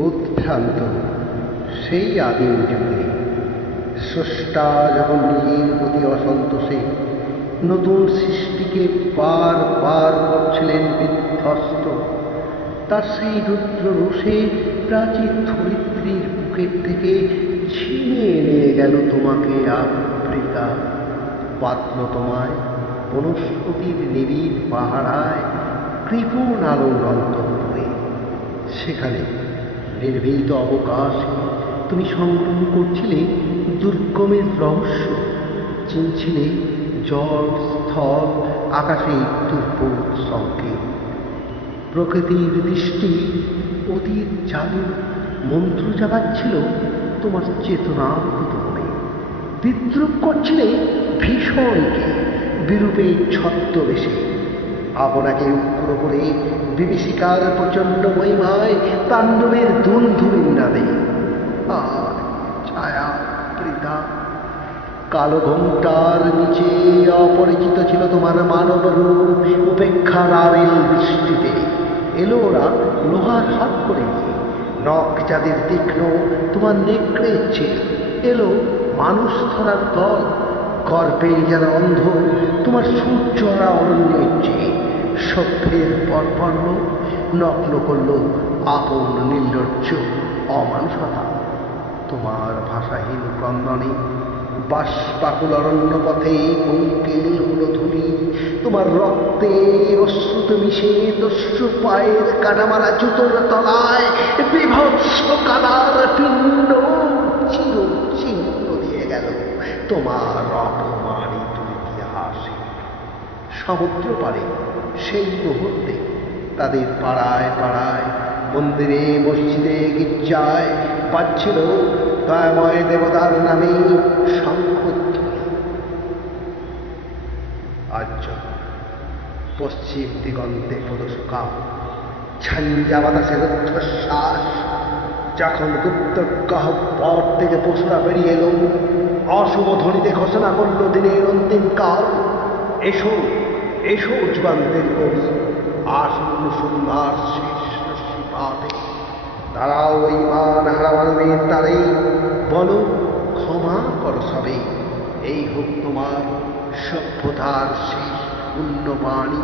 উত্থান্ত সেই আদিম যুগে স্রষ্টা যখন নিজের প্রতি অসন্তোষে নতুন সৃষ্টিকে বার করছিলেন বিধ্বস্ত, তার সেই রুদ্র রোষে প্রাচীন ধরিত্রীর বুকের থেকে ছিনিয়ে নিয়ে গেল তোমাকে আফ্রিকা। পাতল তোমায় বনস্পতির নিবিড় পাহারায় কৃপণ আলোর অন্তঃপুরে। সেখানে নির্ভীত অবকাশে তুমি সংগ্রহ করছিলে দুর্গমের রহস্য, চিনছিলে জল স্থল আকাশে দুর্বোধ সংকেত। প্রকৃতির দৃষ্টি অতীত জাদু মন্ত্র জাগাচ্ছিল তোমার চেতনার কুতূহলে। বিদ্রুপ করছিলে ভীষণকে বিরূপে ছদ্মবেশে, আপনাকে উগ্র করে বিভীষিকার প্রচণ্ড মহিমায় তাণ্ডবের দুন্ধুমির নাদে। আর ছায়া বৃথা কালো ঘোমটার নিচে অপরিচিত ছিল তোমার মানব রূপ। উপেক্ষার আবিল দৃষ্টিতে এলো ওরা লোহার হাত করে নিয়ে, নখ যাদের তীক্ষ্ণ তোমার নেকড়ে ইচ্ছে। এলো মানুষ ধরার দল, গর্বে যারা অন্ধ তোমার সূর্যরা অরণ্যের চেয়ে। সভ্যের পরপর্ণ নগ্ন করল আপন নির্লজ্জ অমানুষতা। তোমার ভাষাহীন ক্রন্দনে বাষ্পাকুল অরণ্য পথে পঙ্কিল হলো ধুলি। তোমার রক্তে অশ্রুত মিশে দস্যু পায়ের কাটামারা জুতোর তলায় বিভৎস কাদার পিণ্ড চির চিহ্ন দিয়ে গেল তোমার অপমানিত ইতিহাসে। সমুদ্র পারে সেই মুহূর্তে তাদের পাড়ায় পাড়ায় মন্দিরে মসজিদে গির্জায় বাজছিল দয়াময় দেবতার নামে শঙ্খধ্বনি। আজ পশ্চিম দিগন্তে পদসুকা ঝঞ্ঝা বাতাসের ঊর্ধ্বশ্বাস, যখন গুপ্ত গহ্বর থেকে পশুরা বেরিয়ে এলো, অশুভ ধ্বনিতে ঘোষণা করল দিনের অন্তিম কাল। এসো এসো যুগান্তের কবি, আসন্ন সন্ধ্যার শেষ রশ্মিপাতে। দাঁড়াও ইমান হারা মানবের তারে, বলো ক্ষমা কর সবে। এই হোক তোমার সভ্যতার শেষ পুণ্যবাণী।